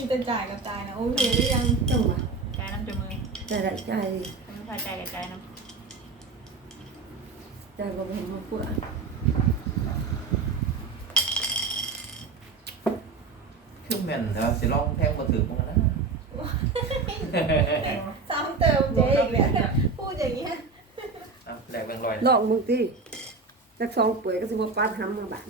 มีแต่จ่ายกับจ่ายนะโอ้ยหรือยังจังหวะใจน้ำจมือใจได้ใจไม่พอใจกับใจน้ใจก็บ่เห็นมาพูดอะคือแม่นแต่ว่าสิลองแทงบ่ถึงพวกนั้นนะำซ้ำเติมเจ๊อีกแล้วพูดอย่างเงี้ยเอาแหลกแบงค์ร้อยลอกมึงติจักสองเปื่อยก็สิบ่ปาดหำมาบาด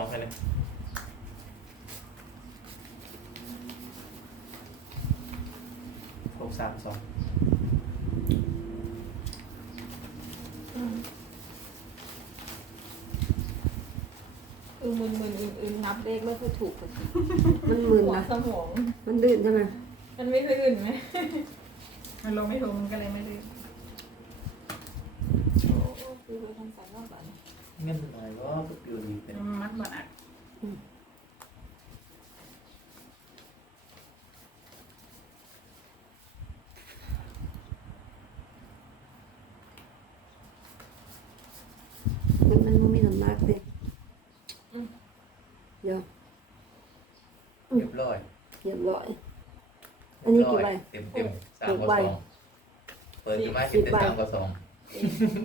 องให้เลยหกสามสองคือมึนมึนๆอื่นๆนับเลขไม่ค่อยถูกเลยมันมึนหัวนะ สมอง มันดื้นใช่ไหมมันไม่คยอื่นไหม มันลงไม่ถูกมันก็เลยไม่ได้โอ้โหคือไปทางสายนอบ้าน เงินหน่อยว่าก็ปิวดีเป็นมัดบอลอัดมันมันบ่มีน้ำหนักเด้เดี๋ยวเรียบร้อยเรียบร้อย อันนี้กี่ใบเต็มเต็มสามหกกใบว่าสองเปิดขึ้นมาเห็นแต่สิบใบสามกว่าสอง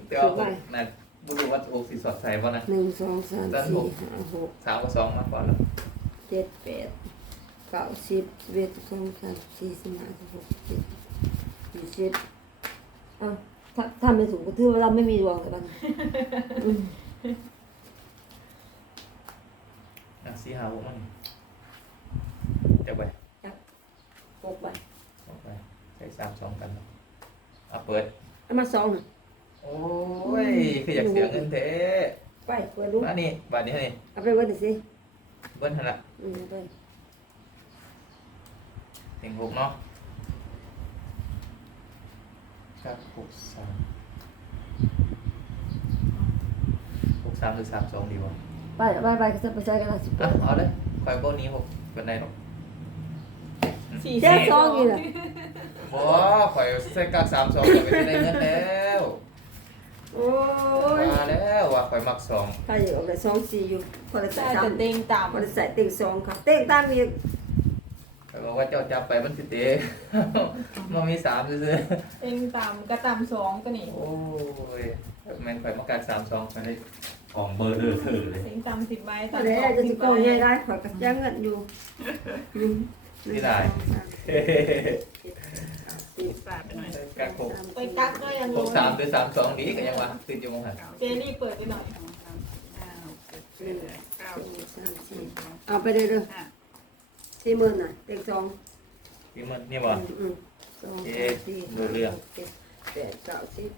แต่ว่านั่น บุรุษวัดโอกสิสอดใส่ป่ะนะหนึ่งสองสามด้านสี่หกห้าหกสามกว่าสองมากกว่าแล้วเจ็ดแปดเก้าสิบสิบเอ็ดสิบสองสามสิบสี่สิบห้าสิบหกสิบเจ็ดยี่สิบเอ้าถ้าถ้าไม่ถูกก็ถือว่าเราไม่มีดวงแต่บัดนอืมอะสี่ห้าหกมันเดี๋ยวไปหกใบออกไปใช้สามสองกันเนาะอะเปิดเอามาสองน่ะ โอ้ยคืออยากเสียเงินเทไปเปิดดูมานี่บาทนี้นี่เอาไปเวัดดิสิเบิ้ลทันละอืมเอาไปเต็งหกเนาะครับหกสามหกสามหรือสามสองดีวะไปไปไปก็จะไปใช้กันละสิบอะเอาเลยคอยพวกนี้หกเป็นไรหรอกสี่แค่สองอีกเหรอ บ่คอยใส่กักสามสองก็ได้เงินแล้ว โอ้ยมาแล้วว่าคอยมักสองถ้าอยู่เอาแต่สองสี่อยู่พอได้ใส่จ่ายตามแต่เต็งต่พอได้ใส่เต็งสองครับเต็งตามอีกคอยบอกว่าเจ้าจับไปมันสิเตะ มันมีสามซื่อำเต็งต่ำกระต่ำสองก็นี่ๆโอ้ยแม่นคอยมากักสามสองไปเลยกองเบอร์เด้อเธอเลยเต็งต่ำสิบใบพอต่ำได้สองจะสิสิบโกใบงใหญ่ได้ขอยก็ยังเงินอยู่หนึ่งหนึ่งสองสาม สี่สาไปหน่อยกักหกไปกักก็ยังหกสามหรือสามสองดีก็ยังว่าติดอยู่มั้งหันเจนี่เปิดไปหน่อยเก้าสอามสี่เอาไปเลยเด้อสี่หมื่นน่ะเต็งสองนี่หมันนี่บ่สองสามสี่ห้าหกเจ็ดแปดเก้าสิบ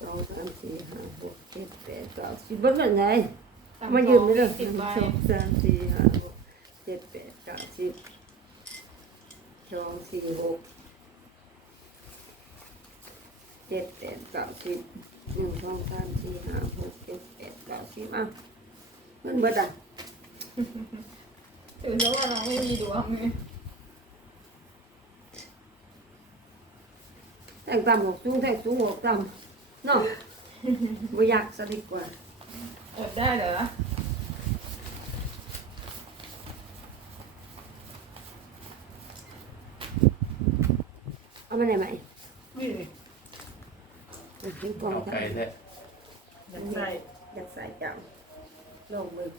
สองสามสี่ห้าหกเจ็ดแปดเก้าสิบเบิ้ลเป็นไงมายืมไปเลยสิบใบสองสามสี่ห้าหกเจ็ดแปดเก้าสิบสองสี่หก เจ็ดแปดเก้าสิบหนึ่งสองสามสี่ห้าหกเจ็ดแปดเก้าสิบอะมันเบิดอะถือซะว่าเราไม่มีดวงไงแต่งตามหกสูงแต่งสูงหกต่ำเนาะไม่อยากสดีกว่าเปิดได้เหรอเอามาไหนไหมนี่เลย ถึงกองเอากันไก่แท้ยัดใส่อยากใส่จังลงมือ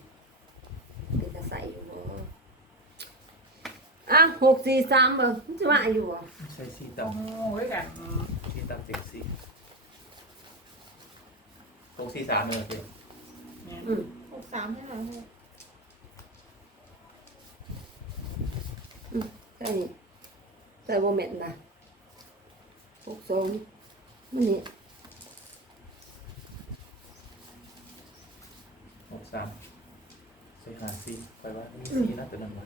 เป็นจะใส่อยู่บ่อะหกสี่สามเบอร์มันจะมาอยู่อะใส่สีโอ้ตำโหด้วยกันสีตำเต็งสี่หกสี่สามเลยเดียวเนี่ยอืมหกสามให้หน่อยใส่ใส่โมเมนต์นะหกสองมันนี่ หกสามใส่ห้าสี่ไปว่ามีสี่นะตัวนั้นวะ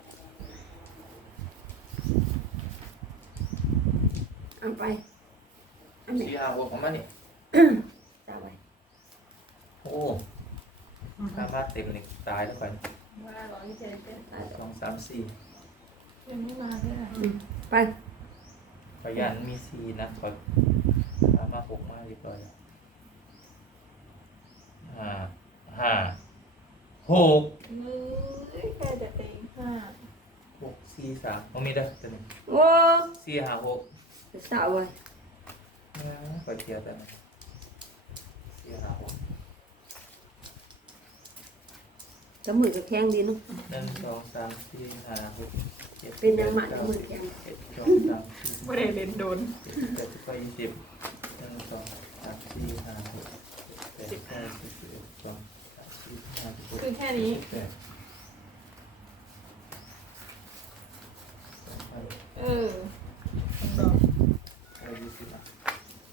เอาไปอันไหนสี่ห้าหกของมันนี่จะไว้โอ้ถ้าพลาดเต็มเลยตายแล้วไปว่าร้อยเจ็ดเจ็ดตายแล้วสองสามสี่ยังไม่มาใช่ไหมอืมไปขยันมีสี่นะขอสามมาหกมาเรียบร้อยแล้วห้าห้า หกมือแค่จะเต็งห้าหกสี่สามมันมีเด้อตัวหนึงโอ้สี่ห้าหกจะสาวไว้ไปเที่ยวแต่ไหนสี่ห้าหกจะมือจะแข็งดีเนาะหนึ่งสองสามสี่ห้าหกจ็ดเป็นยังหมัดแปดมือแข็งเจ็ดสองสามสี่ไม่ได้เล่นโดนเจ็ดแปดสิบเก้ายี่สิบหนึ่งสองสามสี่ห้าหกเจ็ดแปดเก้าสิบ คือแค่นี้แปดเออดอกร้อยยี่สิบอะ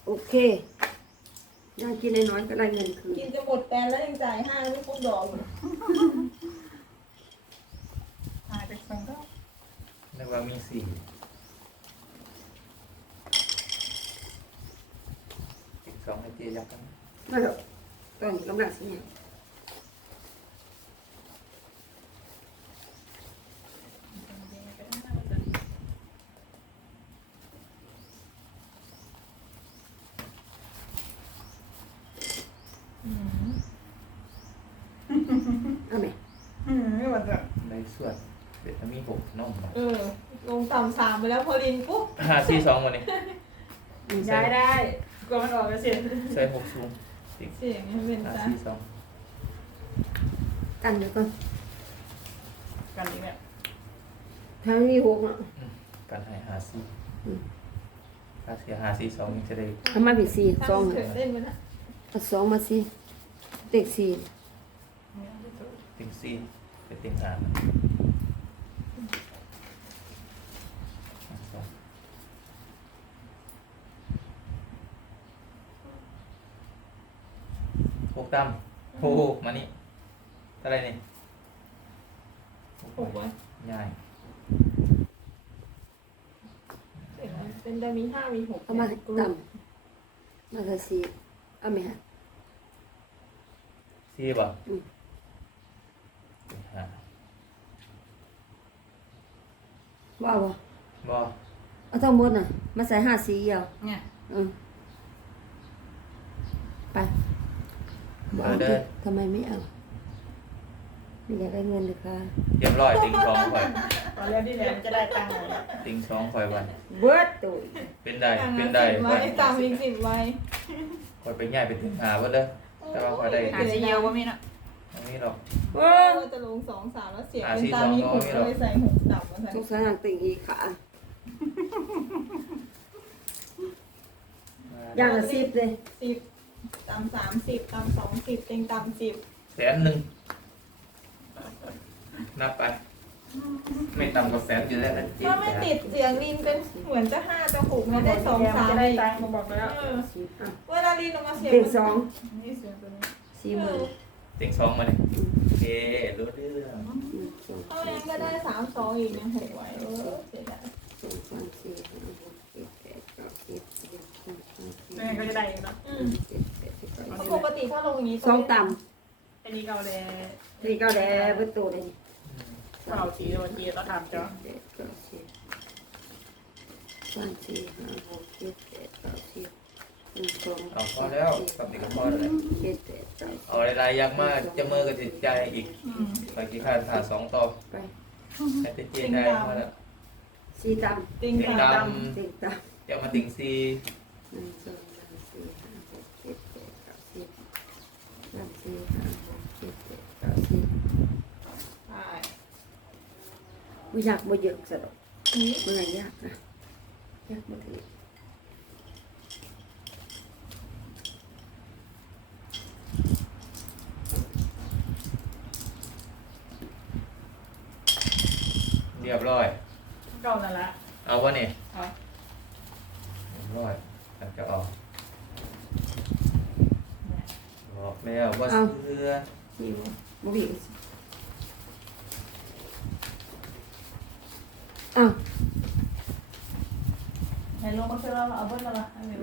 โอเคน่ากินน้อยๆก็ได้เงินคืนกินจะหมดแปนแล้วยังจ่ายห้าไม่ครบดอกอยู่หายไปสองดอกนึกว่ามีสี่อีกสองให้เจียักกันไม่หรอกตอนกำลังสิเนี่ย อืม เอาไหม อืมไม่ว่าจะ ใน ส่วนเด็ดมีหกน้องมาเออ ลงต่ำสามไปแล้วพอลินปุ๊บห้าสี่สองวันนี้ได้ได้กลัวมันออกแล้วเสียใส่หกสูงอีกเสียงให้เป็นห้าจ้ะสี่สองกันเดี๋ยวก่อนกันอีกเนี่ยถ้าไม่มีหกเนาะการให้หาสี่อืมถ้าเสียหาสี่สองนี่จะได้ทำมาเป็นสี่ถ้าสองมันเกิดเล่นไปนะเอาสองมาสิเด็กสี่ติงสี่ เป็นติงหาสองหกดำโอ้โหมานี่เท่าไหรนี่หกไว้ง่ายเดี๋ยวนะเป็นดามีห้ามีหกเอามาเนี่ยต่ำมาละสี่เอาไหมฮะสี่ป่ะ อืม ติงหา ว้าวบ่บ่เอาทั้งหมดน่ะ มาใส่ห้าสี่เอาเนี่ยอืมไปบอกเอาเอาเด้สิอทำไมไม่เอาไม่อยากได้เงินเลยค่ะเรียบร้อยติงสองข่อยตอนแรกที่แล้วมันจะได้ตังค์เลยติงสองข่อยวันเบิดตุยเป็นได้ต่างเป็นกันได้สิบข่อไว้ยตามอีกสิบไว้ข่อยไปง่ายไปติงหาเบิดเลยแต่ว่าข่อยได้ หาซีเอียวก็มีเนาะไม่มีหรอกเอเอออจะลงสองสามแล้วเสียงอ่าเป็นสี่ตาสองมีหกร้อยก็เลยใส่หกดับมาใส่สงสารติ่งอีขาอย่างละสิบเลย สิบตามสามสิบตามสองสิบเต็งตามสิบแสนหนึ่งนับไป ไม่ต่ำกว่าแสนอยู่แล้วนะเจ๊ถ้าไม่ติดเสียงลินเป็นเหมือนจะห้าจะหกนะได้สองสามจะได้อีกตังค์มาบอกแล้วเออสิบอะเวลาลินออกมาเสียงเต็งมันสอง นี่เสียงตัวนี้สี่หมื่น ติงสองมาเลยโอเครู้เรื่องหนึ่งสองเข้าแรงก็ได้สามสองอีกนะหกไว้เออเสียดายสองสามสี่ห้าหกเจ็ดแปดเก้าสิบสิบเอ็ดสิบสองสิบแม่ก็จะได้อีกเนาะอืมเจ็ดแปดสิบเก้าเพสิราะบปกติถ้าลงอย่างนี้สองต่อันนี้เราเลยำนี่ก็แล้วประตูเลยเราทีวันทีเราทำจ้ะเจ็ดเก้าสิบสามสี่ห้าหกเจ็ดแปดเก้าสิบหนึ่งสอง เอาพอแล้วกับเด็กก็พอแล้วเจ็ดแปดเก้าสิบเอาหลายๆอยังมากจะมือกับจิตใจอีกอืมไปกี่ข้าขาสองต่อไปให้เจ๊ได้มาแล้วสี่ต่ติงติงตามดำสี่ต่ำจะมาติงซีำหนึ่งสองสามสี่ห้าหกเจ็ดแปดเก้าสิบสามสี่ห้าหกเจ็ดแปดเก้าสิบใช่ไม่อยากมาเยอะสะดอกนี่เมื่อยากนะยากมาถึง เรียบร้อย เก่านั่นละเอาวะเนี่ยเอาเรียบร้อยแล้วจะออกบอกแล้วว่าเสื้อสี่โมงบุบีอ้าวในโลกก็คือเราเอาเบิ้ลแล้วละอันนี้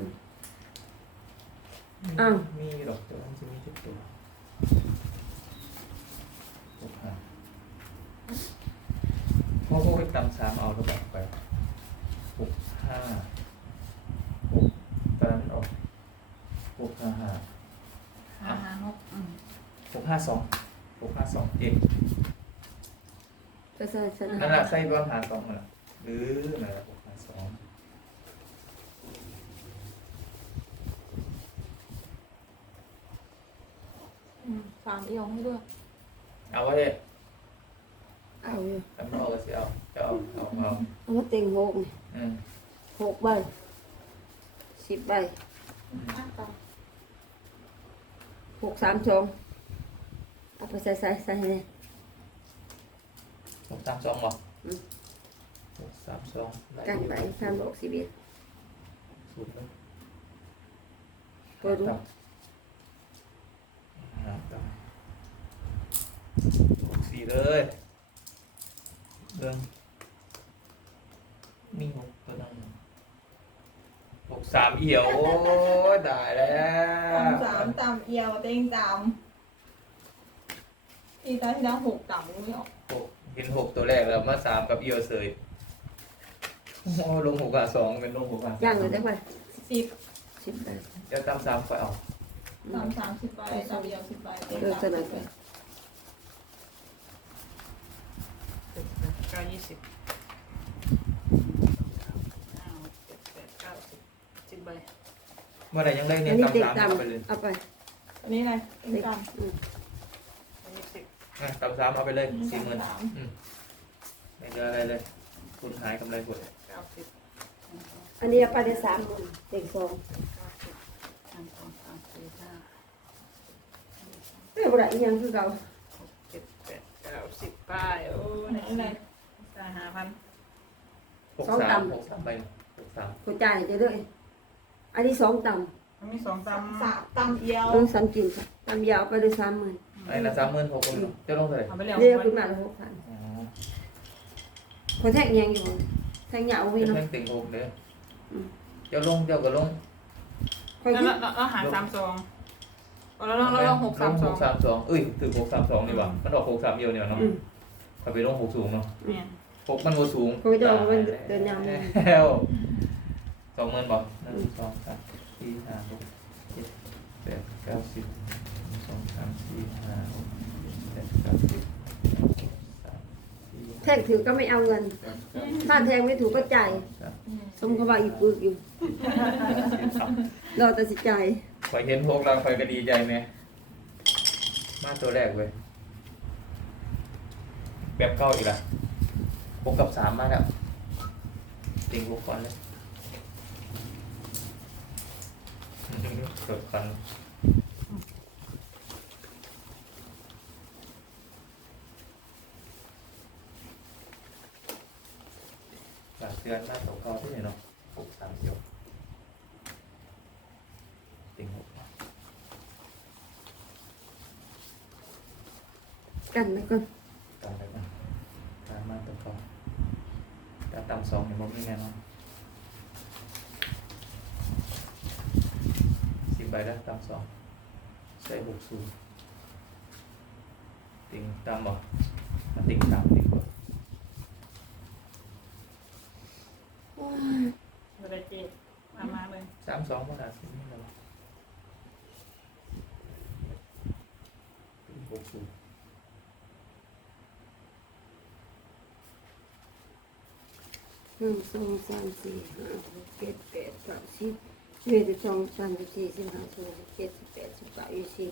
มีหรอกแต่ว่ามันจะมีทุกตัว โอ้ยตำสามเอาแล้วแบบไปหกห้าหกตอนนั้นออกหกห้าห้าห้าหกหกห้าสองหกห้าสองเจ็ดนั่นแหละใส่บ้างหาสองเหรอหรือนั่นแหละหกห้าสองสามเอียวให้ด้วย เอาไว้ เอาอยู่อันนอกก็สิเอาจะเอาเอาเอาเอามาเต็งหกนี่อืมหกใบสิบใบอะต่อหกสามสองเอาไปใส่ใส่ใส่เลยหกสามสองบอกอืม หกสามสองไล่กันใบสามหกสิบเอ็ดสุดแล้วเปิดดูหาต่อหกสี่เลย เรื่องมีหกตัวนั่งหกสามเอี่ยว โอ้ยตายแล้วตำสามตำเอียวเต็งตำตีตาที่แล้วหกตำไม่ออกหกเห็นหกตัวแรกแล้วมาสามกับเอี่ยวเสยโอ้ลงหกกับสองเป็นลงหกกับย่างเลยได้ไหมสิบสิบใบเดี๋ยวตามสามไปเอาตำสามสิบใบตำเอียวสิบใบเต็งเออตำเสนอไป เก้ายี่สิบห้าหกเจ็ดแปดเก้าสิบสิบใบเมื่อไหร่ยังได้อัเนี่ยนนี้ตามเต็งสามตามเอาไปเลยเอาไปอันนี้อะไรเต็งตอืมยี่สิบอะตามสามเอาไปเลยำสี่หมื่นสามไม่เหลืออะไรเลย คุณหายกำไรหมดเก้าสิบหนึ่งสองอันนี้เอาไปได้สามหมื่นเต็งสองเก้าสิบหนึ่งสองสามสี่ห้าเอ้ยบ่ได้อีหยังคือเก่าหกเจ็ดแปดเก้าสิบป้ายโอ้อันไหนอันไหน จ่ายห้าพันหกสามหกสามไปหกสามหัวใจายจะด้วย อันนี้สองต่มันมีสองตำสามตำเอียวำต้องสันกินค่ะตำยาวไปได้สามหมื่นไอ้ละสามหมื่นหกคนจะลงเท่าไหร่เอาไปแล้วเรียกขึ้นมาละหกพันอ๋อคนแทกเงียงอยู่แทกเหยาววิ่จะงเพิ่เนาะงติ่งหกเด้ออืมเจ้าลงเจ้าก็ลงคอยแล้วคิดเราเราหาสามสองแล้วเราเราหกสามสหองกสามสองเอ้ยถึงหกสามสองนี่หว่ามันออกหกสามเดียวเนี่ยเนาะอืมถ้าไปลงหกสูงเนาะเนี่ย หกมันโอสูงเขาจะเอามันเดินยาวแล้วสองหมื่นบอกหนึ่งสองสามสี่ห้าหกเจ็ดแปดเก้าสิบหนึ่งสองสามสี่ห้าหกเจ็ดแปดเก้าสิบหนึ่งสองสามสี่แทกถือก็ไม่เอาเงิน ถ้าแทงไม่ถูกก็จ่ายอืมสมเขาว่าอีกปึกอยู่รอตัดสินใจคอยเห็นพวกเราคอยก็ดีใจไหมมาตัวแรกเว้ยแบบเก้าอีกละห กกับสามมาแล้วติงหกก่อนเลยเกิดกันหลังเตือนมาตัวเก้าที่ไหนเนาะหกสามเดียวติงหกกันไปก่อน ตามไปก่อนตามมาตัวเก้า ต่ำสองเห็นบ่มีแน่นอนสิบใบได้ต่ำสองใส่หกศูนย์ติงต่ำบ่มาติงต่ำติงบ่ ไม่ได้เจ็ดมามาเลย สามสองมันอาจจะไม่ได้ติงหกศูนย์ หนึ่งสองสามสี่ห้าหกเจ็ดแปดเก้าสิบสิบเอ็ดสิบสองสามสิบสี่สิบห้าสิบหกสิบเจ็ดสิบแปดสิบเก้ายี่สิบ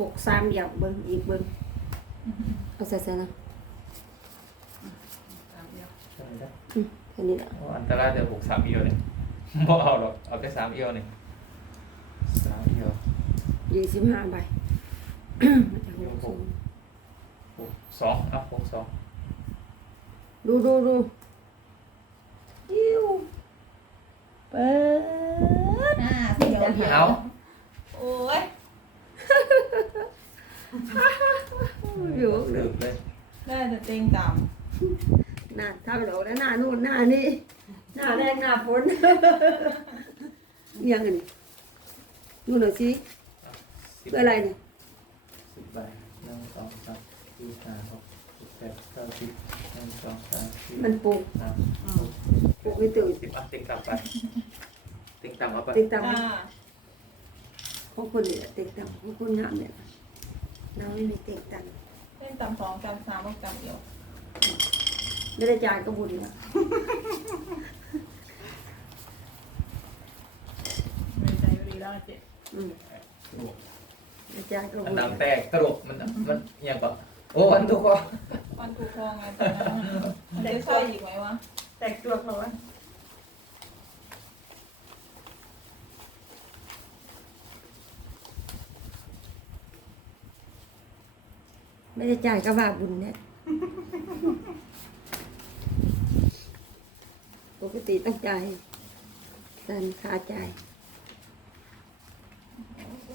หกสามอยากเบิ้งอีกเบิ้งเอาใส่ใส่นะสามเดียวใช่ไหมครับอืมแค่นี้แหละโอ้อันตรายเดี๋ยวหกสามเอียวเนี่ยบ่เอาหรอกเอาแค่สามเอียวเนี่ยสามเอียวยี่สิบห้าใบมาจากหกศูนย์หกสองเอาหกสองดูดูดูยิ้ว เปิดอ่าเสียวเอียวเอาโอ้ยอยู่ลืมเลยได้แต่เต็งตหน้าถ้าไปบอกแล้วหน้านู่นหน้านี่หน้าแรงหน้าฝนยังไงนี่นู่นหน่อยสิสิบเพื่ออะไรนี่สิบใบหนึ่งสองสามสี่ห้าหกเจ็ด แปดเก้าสิบหนึ่งสองสามสี่มันปลูกห้าอืมปลูกไม่ตื่นสิบอะติงต่ำไป ติงต่ำเอาไปติดำตามอ่าของคนนี่แหละเต็งต่ำของคนงามเนี่ยเราไม่มีเต็งต่ำเล่นตำสองตำสามบอกตำเดียวไม่ได้จ่ายก็บุญละไม่ใจดีแล้วเจ๊อืมไม่ได้จ่ายก็อับุนญน้ำแตกกระโดดมันมันอิหยังปะ โอ้อันทุกคนวันถูกคลองไงตอนนั้นน่ะได้สร้อยอีกไหมวะแตกตัวเขาวะไม่ได้จ่ายก็ว่าบุญเนี่ย ปกติต้องจ่ายแต่ค่าจ่าย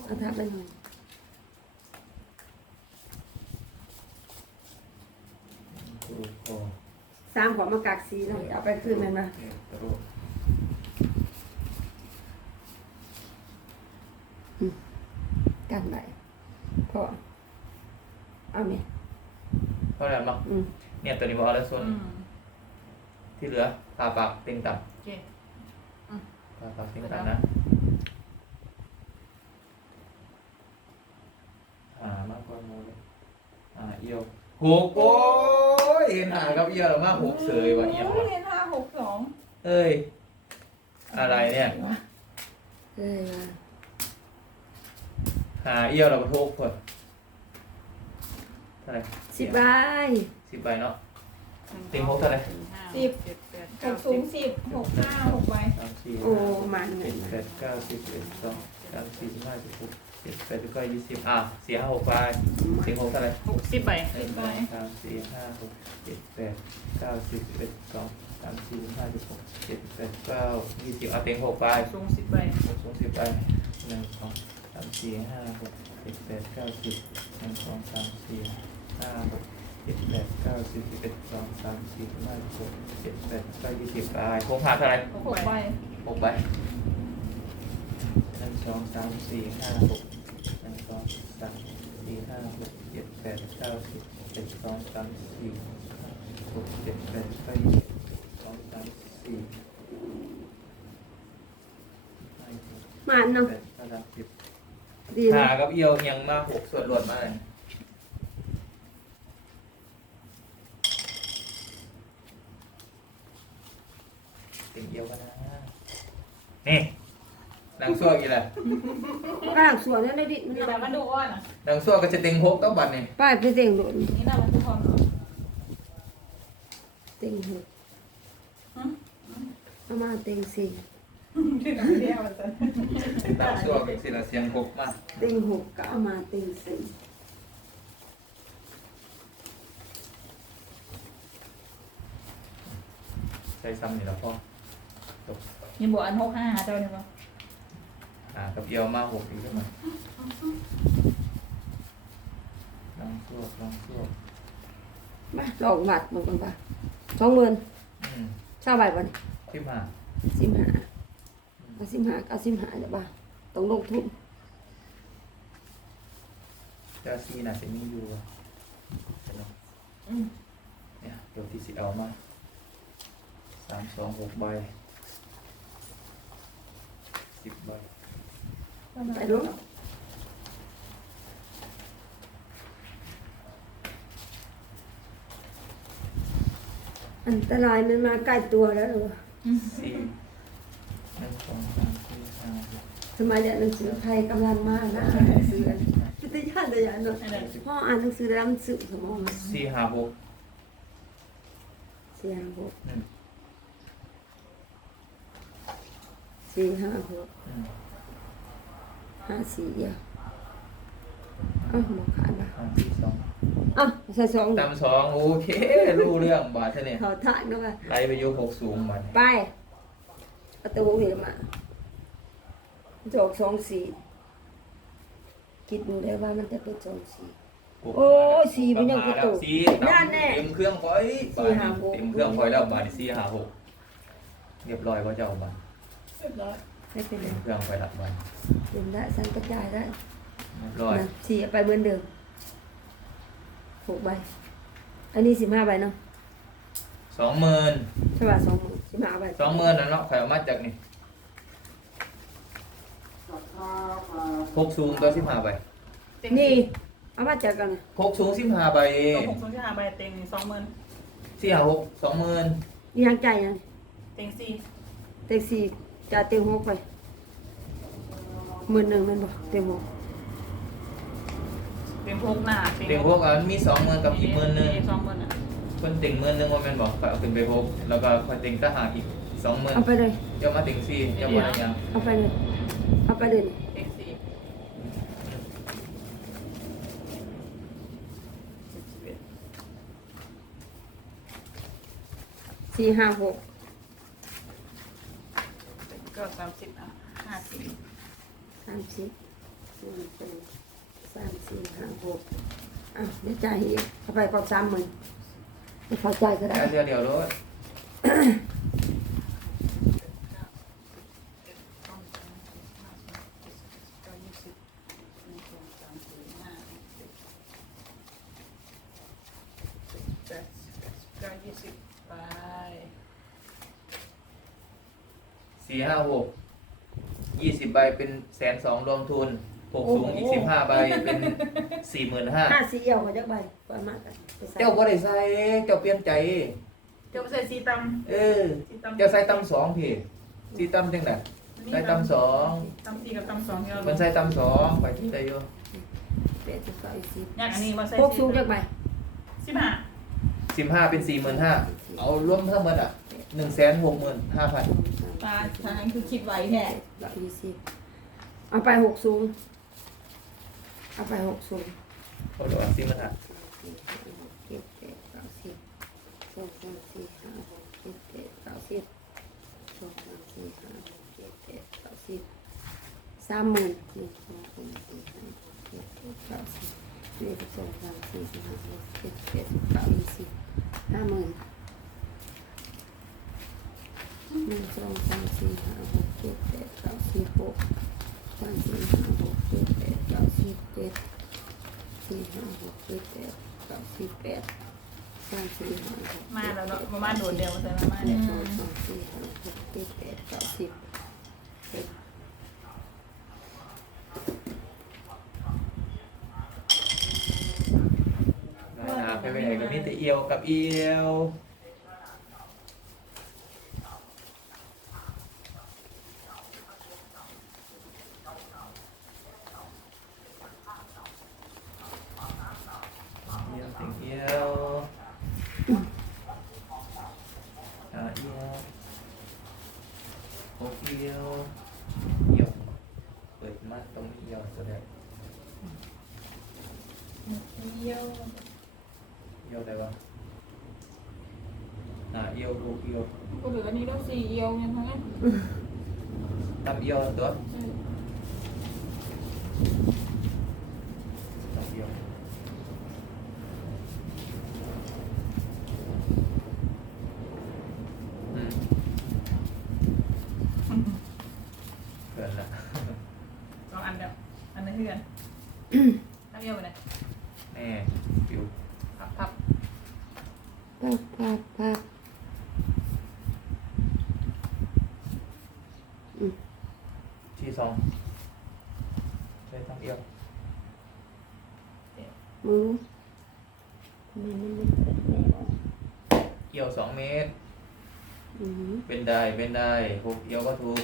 เอาทับไปหน่อย ถูกคอ สามของมากากสีหน่อยเอาไปคืนมันมากระโดดกันไหนพอเอาไหมเท่าไหร่มั้งอืมเนี่ยตัวนี้บอกเอาแล้วส่วนอืมที่เหลือปลาปากเต็งต่เจ๊ำปลาปากเต็งต่ำนะหามากกว่าโมเลยอ่าเอียวหกโอ้ยเห็นหากับเอียวแล้วมาหกเสยว่ะเอียวโอ้ยเล่นห้าหกสองเอ้ย อะไรเนี่ย เอ้ยว่าหาเอียวเราก็ทุกคนเท่าไหร่สิบใบสิบใบเนาะ เต็งหกเท่าไหร่สิบหกสูงสิบหกห้าหกใบสามสี่โอ้ห้ามาเงิเจ็ดแปดเก้าสิบเอ็ดสอง สามสี่สิบห้าสิบหกเจ็ดแปดสิบเก้ายี่สิบอะสี่ห้าหกใบเต็งหกเท่าไหร่หกสิบใบหนึ่งสองสามสี่ห้าหกเจ็ดแปดเก้าสิบสิบเอ็ดสองสามสี่ห้าสิบหกเจ็ดแปดเก้ายี่สิบเอาเต็งหกใบสูงสิบใบหกสูงสิบใบหนึ่งสองสามสี่ห้าหกเจ็ดแปดเก้าสิบหนึ่งสองสามสี่ห้าหกเจ็ดแปดเก้าสิบสิบเอ็ดสองสามสี่ห้าหกเจ็ดแปดเก้ายี่สิบใบคงพาเท่าไหร่หกหกใบใบหกใบ หนึ่งสองสามสี่ห้าหกหนึ่งสองสามสี่ห้าหกเจ็ดแปดเก้าสิบเจ็ดสองสามสี่ห้าหกเจ็ดแปดเก้าสิบสองสามสี่ห้าหกมาเนาะดแปดเก้าสิบดีหาเนาะกับเอียวยังมาหกส่วนหลวดมาเลยติงเอียวกันนะนี่ดังซัว กี่แหละกลางสวนนั่นได้ดิมันแต่เนาะมันดูอ้อนอะดังซัวก็จะติงหกต้องบัตรนี่ป้ายไปเต็งโดนนี่น่ามันทุกคนเต็งหกเอามาเต็งสี่ที่ไหนเดียวจะดังซัวก็สิละเสียงหกมาเต็งหกก็เอามาเต็งสี่ใช้ซ้ำนี่แล้วพ่อยังบวกอันหกห้าเจ้าเนี่ยปะ หากับเอียวมาหกอีกแล้วมันดังซัวดังซัวมาลองบัตรมันกันปะสองหมื่นอืมเช่าใบบันที่มาสิบห้าเอาสิบห้าเอาสิบห้าเดี๋ยวบ้าต้องลงทุนเจ้าซีน่ะจะมีอยู่อะเห็นไหมอืม เนี่ยเดี๋ยวที่สิเอามาสามสองหกใบสิบใบ ไปดูอันตรายมันมาใกล้ตัวแล้วเหรอสี่หนึ่งสองสามสี่ห้าหกสมัยเรียนหนังสือใครกำลังมานะอ่านหนังสืออันพิทยาเลยอะเนาะพ่ออ่านหนังสือแล้วมันสึกสมองมันสี่ห้าหกสี่ห้าหกอืมสี่ห้าหกอืม ห้าสี่เดียวเอ้าวหมอขาดละห้าสี่สองอ้าวใส่สองตามสองโอเค รู้เรื่องบาทเท่านี้เขาถ่ายเนาะว่าไล่ไปโยกหกสูงบาทไปประตูเห็นมาจอกสองสี่คิดดูได้ว่ามันจะเป็นสองสี่ โอ้ยสี่มันยังกระตุกสี่นั่นแน่เต็มเครื่องคอยสี่ห้าหก เต็มเครื่องคอยแล้วบาทสี่ห้าหกเรียบร้อยว่าจะเอาบาท เรียบร้อย ไม่เป็นไรเต็มเครื่องคอยหลักบาทเห็นได้สันกระจายได้เรียบร้อยนะสี่ไปเหมือนเดิมหกใบ อันนี้สิบห้าใบเนาะสองหมื่นใช่ป่ะสองหมื่นสิบห้าใบสองหมื่นนั่นเนาะข่ออามาจากนี่หกสูงตัวสิบห้าใบเต็งนี่เอามาจากกันนะหกสูงสิบห้าใบตัวหกสองที่หาใบเต็งสองหมื่นสี่หาหกสองหมื่นนี่ยังใจยังเต็งสี่เต็งสี่ จ่ายเต็งหกไปหมื่นหนึ่งแมันบ่เต็งหกเต็งหกหน้าเต็งหกอะมีสองหมื่นกับอีกหมื่นหนึ่งสองหมื่นอะคนเต็งหมื่นหนึ่งว่าแม่นบอกก็เอาขึ้นไปหกแล้วก็คอยเต็งทหารอีกสองหมื่นเอาไปเลยเดี๋ยวมาเต็งสี่เดี๋ยวมาอะไรยังเอาไปเลยเอาไปเลยนี่เต็งสี่สิบสิบเอ็ดสี่ห้าหกก็ สามสิบอะห้าสี่สามสิบส่วนเป็นสามสี่ห้าหกอะเดี๋ยวจ่ายอีกเอาไปก่อนสามหมื่นไม่เข้าใจก็ได้แค่เดียวเดียวรถ ไป สี่ห้าหกยี่สิบใบ เป็นแสนสองรวมทุนหกสูงอีกสิบห้าใบเป็นสี่หมื่นห้าห้าสี่เอี่ยวหัวจักใบประมาณกันไปใส่เจ้าบ่ได้ใส่เจ้าเปลี่ยนใจ เจ้าใส่สีตเออำสีตำเจ้าใส่ตำสองพี่สีตำจังไดใส่ตำสองตำสีกับตำสองที่เรามันใส่ตำสองไปที่ใดอยู่แปดสิบเก้ายี่สิบอย่างอันนี้มาใส่หกสูงจักใบสิบห้าสิบห้าเป็นสี่หมื่นห้าเอารวมทั้งหมดอะหนึ่งแสนหกหมื่นห้าพัน ตาทางคือคิดไว้แท้เก้ายี่สิบเอาไปหกสูงเอาไปหกสูงเขาบอกว่าสี่หมื่นห้าสี่ห้าหกเจ็ดแปดเก้าสิบสองสามสี่ห้าหกเจ็ดแปดเก้าสิบสองสามสี่ห้าหกเจ็ดแปดเก้าสิบสามหมื่นหนึ่งสองสามสี่ห้าหกเจ็ดแปดเก้าสิบหนึ่งสองสามสี่ห้าหกเจ็ดแปดเก้ายี่สิบห้าหมื่น หนึ่งสองสามสี่ห้าหกเจ็ดแปดเก้าสิบหกสามสี่ห้าหกเจ็ดแปดเก้าสิบเจ็ดสี่ห้าหกเจ็ดแปดเก้าสิบแปดสามสี่ห้าหกมาแล้วเนาะประมาโดดเดียวใส่มามาหนึ่เนี่ยงสองสามสี่ห้าหกเจ็ดแปดเก้าสิบเอ็ดนะครับไปไปไหนก็มีแต่เอียวกับเอียว เอียวติงเอียวอ่าเอียวหกเอียวเอียวเปิดมาตรงเอียวแสดง เยี่ยว เอียวอะไรวะอ่าเอียวหกเอียว ก็เหลือนี่ต้อง สี่เอียวยังไงทำเอียวตัวทำเอียวอืมเกินละ สองอันเดียวอันนั้นเพื่อนทำเยี่ยวไปไหน แน่ฟิว พับพับ พับพับพับ ที่สอง ใช้ทำเอียวมือทำไมมันไม่เปิดไม่ออกเอียวสองเมตร อืมเป็นได้เป็นได้หกเอียวก็ถูก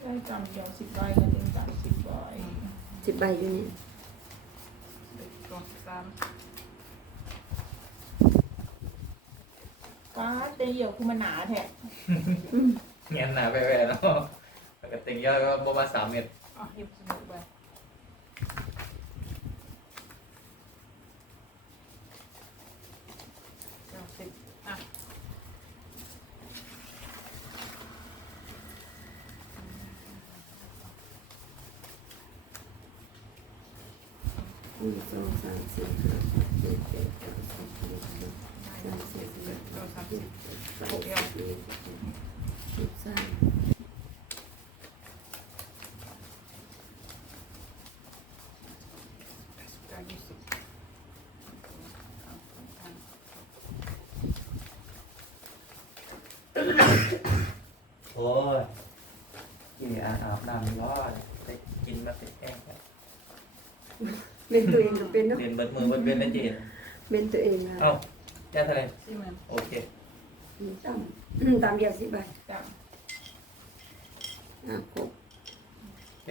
ได้จำเดียวสิบใบกันเต็งจำสิบใบสิบใบอยู่นี่สองสามก้าเตียวคือมันหนาแท้ เงี้ยหนาไปแหวนเนาะ แล้วก็เต็งเอียวก็ประมาณสามเมตรอ๋อหยิบสมุดไปเก้าสิบอะหนึ่งสองสามสี่ห้าหกเจ็ดแปดเก้าสิบสิบเอ็ดสิบสองสิบสามสิบสี่สิบห้าสิบหกสิบเจ็ดแปดเก้าสิบสิบสามเก้ายี่สิบ โอ้ย เย่อาอาบน้ำร้อนไปกินมาเสร็จแกล้งไป เป็นตัวเองก็เป็นเนาะเรียนเบิดมือเบิดเว้นนะเจนเป็นตัวเองอะเอ้าแจ้าเท่าไหร่สี่หมื่นโอเคตามตามเดียวสิใบจ้ะอะครบโอเค